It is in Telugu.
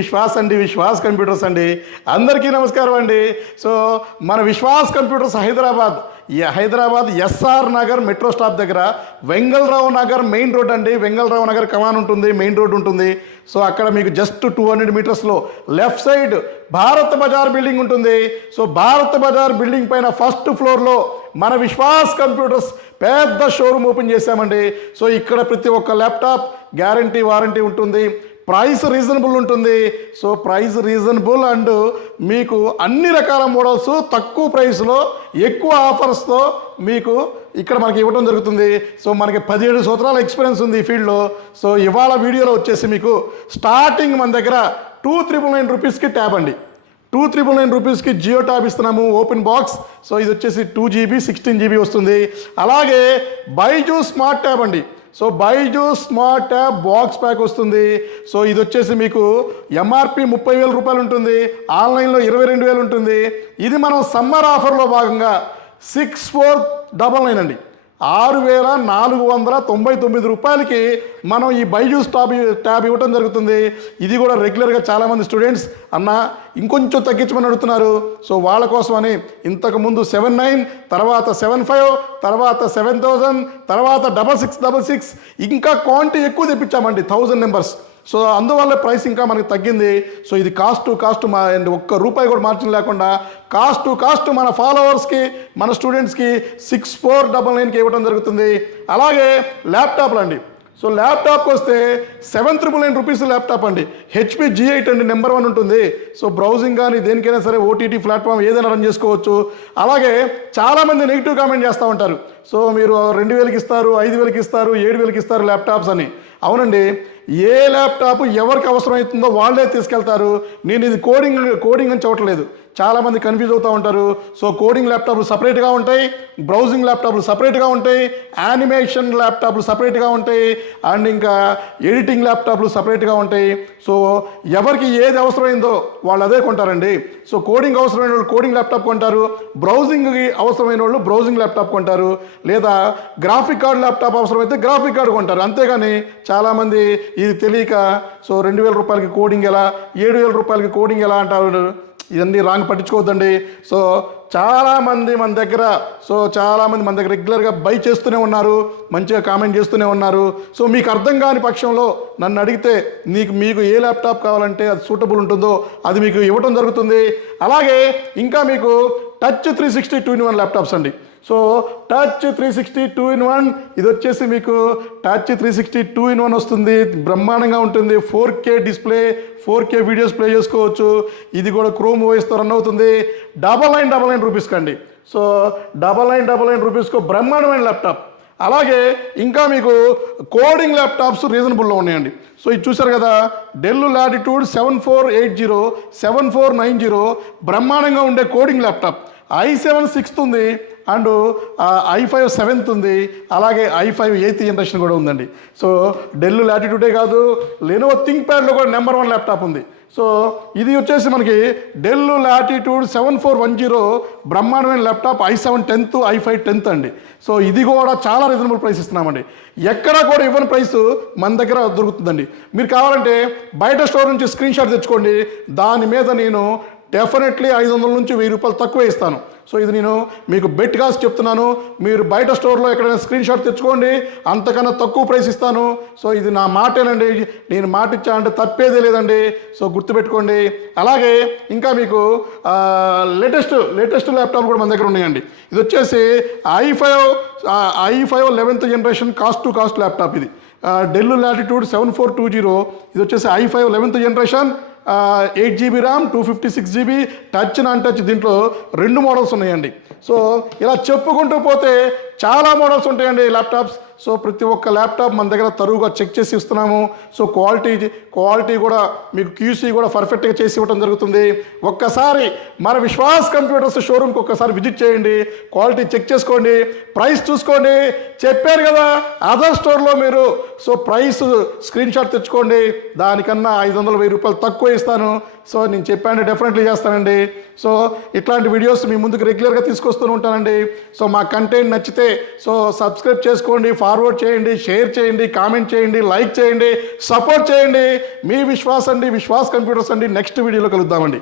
విశ్వాస్ అండి, విశ్వాస్ కంప్యూటర్స్ అండి. అందరికీ నమస్కారం అండి. సో మన Vishwas computers Hyderabad SR Nagar metro stop దగ్గర వెంగళరావు నగర్ మెయిన్ రోడ్ అండి. వెంగళరావు నగర్ కమాన్ ఉంటుంది, మెయిన్ రోడ్ ఉంటుంది. సో అక్కడ మీకు జస్ట్ 200 మీటర్స్లో left side Bharat Bazaar building ఉంటుంది. సో భారత్ బజార్ బిల్డింగ్ పైన ఫస్ట్ ఫ్లోర్లో మన విశ్వాస్ కంప్యూటర్స్ పెద్ద షోరూమ్ ఓపెన్ చేశామండి. సో ఇక్కడ ప్రతి ఒక్క ల్యాప్టాప్ గ్యారంటీ వారంటీ ఉంటుంది. ప్రైస్ రీజనబుల్ ఉంటుంది. సో ప్రైస్ రీజనబుల్ అండ్ మీకు అన్ని రకాల మోడల్స్ తక్కువ ప్రైస్లో ఎక్కువ ఆఫర్స్తో మీకు ఇక్కడ మనకి ఇవ్వడం జరుగుతుంది. సో మనకి 17 సంవత్సరాల ఎక్స్పీరియన్స్ ఉంది ఈ ఫీల్డ్లో. సో ఇవాళ వీడియోలో వచ్చేసి మీకు స్టార్టింగ్ మన దగ్గర 2,999 రూపీస్కి ట్యాబ్ అండి. 2,999 రూపీస్కి జియో ట్యాబ్ ఇస్తున్నాము, ఓపెన్ బాక్స్. సో ఇది వచ్చేసి 2GB 16GB వస్తుంది. అలాగే బైజూస్ స్మార్ట్ ట్యాబ్ అండి. So Byju's smart tab box pack వస్తుంది. సో ఇది వచ్చేసి మీకు ఎంఆర్పి 30,000 రూపాయలు ఉంటుంది, ఆన్లైన్లో 22,000 ఉంటుంది. ఇది మనం సమ్మర్ ఆఫర్లో భాగంగా 6499 అండి, 6,499 రూపాయలకి మనం ఈ బైజూస్ ట్యాబ్ ఇవ్వడం జరుగుతుంది. ఇది కూడా రెగ్యులర్గా చాలామంది స్టూడెంట్స్ అన్న ఇంకొంచెం తగ్గించమని అడుగుతున్నారు. సో వాళ్ళ కోసమని ఇంతకుముందు 79, తర్వాత 75, తర్వాత 7,000, తర్వాత 6666 ఇంకా క్వాంటిటీ ఎక్కువ తెప్పించామండి, 1000 నెంబర్స్. సో అందువల్ల ప్రైస్ ఇంకా మనకి తగ్గింది. సో ఇది కాస్ట్ మా ఒక్క రూపాయి కూడా మార్జిన్ లేకుండా కాస్ట్ మన ఫాలోవర్స్కి మన స్టూడెంట్స్కి 6499కి ఇవ్వడం జరుగుతుంది. అలాగే ల్యాప్టాప్లు అండి. సో ల్యాప్టాప్కి వస్తే 7,999 రూపీస్ ల్యాప్టాప్ అండి. HP G8 అండి, నెంబర్ 1 ఉంటుంది. సో బ్రౌజింగ్ కానీ దేనికైనా సరే OTT ప్లాట్ఫామ్ ఏదైనా రన్ చేసుకోవచ్చు. అలాగే చాలామంది నెగిటివ్ కామెంట్ చేస్తూ ఉంటారు. సో మీరు 2,000కి ఇస్తారు, 5,000కి ఇస్తారు, 7,000కి ఇస్తారు ల్యాప్టాప్స్ అని. అవునండి, ఏ ల్యాప్టాప్ ఎవరికి అవసరమవుతుందో వాళ్ళే తీసుకెళ్తారు. నేను ఇది కోడింగ్ అని చూడట్లేదు, చాలామంది కన్ఫ్యూజ్ అవుతూ ఉంటారు. సో కోడింగ్ ల్యాప్టాప్లు సపరేట్గా ఉంటాయి, బ్రౌజింగ్ ల్యాప్టాప్లు సపరేట్గా ఉంటాయి, యానిమేషన్ ల్యాప్టాప్లు సపరేట్గా ఉంటాయి, అండ్ ఇంకా ఎడిటింగ్ ల్యాప్టాప్లు సపరేట్గా ఉంటాయి. సో ఎవరికి ఏది అవసరమైందో వాళ్ళు అదే కొంటారండి. సో కోడింగ్ అవసరమైన వాళ్ళు కోడింగ్ ల్యాప్టాప్ కొంటారు, బ్రౌజింగ్కి అవసరమైన వాళ్ళు బ్రౌజింగ్ ల్యాప్టాప్ కొంటారు, లేదా గ్రాఫిక్ కార్డ్ ల్యాప్టాప్ అవసరమైతే గ్రాఫిక్ కార్డు కొంటారు. అంతేగాని చాలామంది ఇది తెలియక సో 2,000 రూపాయలకి కోడింగ్ ఎలా, 7,000 రూపాయలకి కోడింగ్ ఎలా అంటారు. ఇవన్నీ రాంగ్ పట్టించుకోవద్దండి. సో చాలామంది మన దగ్గర రెగ్యులర్గా బై చేస్తూనే ఉన్నారు, మంచిగా కామెంట్ చేస్తూనే ఉన్నారు. సో మీకు అర్థం కాని పక్షంలో నన్ను అడిగితే మీకు ఏ ల్యాప్టాప్ కావాలంటే అది సూటబుల్ ఉంటుందో అది మీకు ఇవ్వడం జరుగుతుంది. అలాగే ఇంకా మీకు టచ్ 360 2-in-1 ల్యాప్టాప్స్ అండి. సో టచ్ 360 2-in-1 ఇది వచ్చేసి మీకు టచ్ 360 2-in-1 వస్తుంది, బ్రహ్మాండంగా ఉంటుంది. 4K display, 4K videos play చేసుకోవచ్చు. ఇది కూడా క్రోమ్ ఓఎస్తో రన్ అవుతుంది. 999 రూపీస్కి అండి. సో 999 రూపీస్కు బ్రహ్మాండమైన ల్యాప్టాప్. అలాగే ఇంకా మీకు కోడింగ్ ల్యాప్టాప్స్ రీజనబుల్లో ఉన్నాయండి. సో ఇది చూసారు కదా, డెల్ లాటిట్యూడ్ 7480, 7490 బ్రహ్మాండంగా ఉండే కోడింగ్ ల్యాప్టాప్. i7 6th ఉంది, అండ్ i5 7th ఉంది, అలాగే i5 8th జనరేషన్ కూడా ఉందండి. సో డెల్ లాటిట్యూడే కాదు, లెనోవో థింక్ ప్యాడ్లో కూడా నెంబర్ 1 ల్యాప్టాప్ ఉంది. సో ఇది వచ్చేసి మనకి డెల్ లాటిట్యూడ్ 7410 బ్రహ్మాండమైన laptop, i7 10th, i5 10th అండి. సో ఇది కూడా చాలా రీజనబుల్ ప్రైస్ ఇస్తున్నామండి. ఎక్కడా కూడా ఇవ్వని ప్రైస్ మన దగ్గర దొరుకుతుందండి. మీరు కావాలంటే బయట స్టోర్ నుంచి స్క్రీన్ షాట్ తెచ్చుకోండి, దాని మీద నేను డెఫినెట్లీ 500 నుంచి 1000 రూపాయలు తక్కువ ఇస్తాను. సో ఇది నేను మీకు బెట్ కాస్ట్ చెప్తున్నాను. మీరు బయట స్టోర్లో ఎక్కడైనా స్క్రీన్ షాట్ తెచ్చుకోండి, అంతకన్నా తక్కువ ప్రైస్ ఇస్తాను. సో ఇది నా మాటేనండి, నేను మాట ఇచ్చా అంటే తప్పేదే లేదండి. సో గుర్తుపెట్టుకోండి. అలాగే ఇంకా మీకు లేటెస్ట్ ల్యాప్టాప్ కూడా మన దగ్గర ఉన్నాయండి. ఇది వచ్చేసి i5 11th generation cost laptop. ఇది డెల్ లాటిట్యూడ్ 7420, ఇది వచ్చేసి i5 11th generation, 8GB RAM, 256GB touch non touch. దీంట్లో 2 మోడల్స్ ఉన్నాయండి. సో ఇలా చెప్పుకుంటూ పోతే చాలా మోడల్స్ ఉంటాయండి ల్యాప్టాప్స్. సో ప్రతి ఒక్క ల్యాప్టాప్ మన దగ్గర తరువుగా చెక్ చేసి ఇస్తున్నాము. సో క్వాలిటీ కూడా మీకు QC కూడా పర్ఫెక్ట్గా చేసి ఇవ్వడం జరుగుతుంది. ఒక్కసారి మన విశ్వాస్ కంప్యూటర్స్ షోరూమ్కి ఒక్కసారి విజిట్ చేయండి, క్వాలిటీ చెక్ చేసుకోండి, ప్రైస్ చూసుకోండి. చెప్పారు కదా అదర్ స్టోర్లో మీరు సో ప్రైస్ స్క్రీన్ షాట్ తెచ్చుకోండి, దానికన్నా 500 1000 రూపాయలు తక్కువ ఇస్తాను. సో నేను చెప్పాను, డెఫినెట్లీ చేస్తానండి. సో ఇట్లాంటి వీడియోస్ మీ ముందుకు రెగ్యులర్గా తీసుకొస్తూ ఉంటానండి. సో మా కంటెంట్ నచ్చితే సో సబ్స్క్రైబ్ చేసుకోండి, ఫార్వర్డ్ చేయండి, షేర్ చేయండి, కామెంట్ చేయండి, లైక్ చేయండి, సపోర్ట్ చేయండి. మీ విశ్వాస్ అండి, విశ్వాస్ కంప్యూటర్స్ అండి. నెక్స్ట్ వీడియోలో కలుద్దామండి.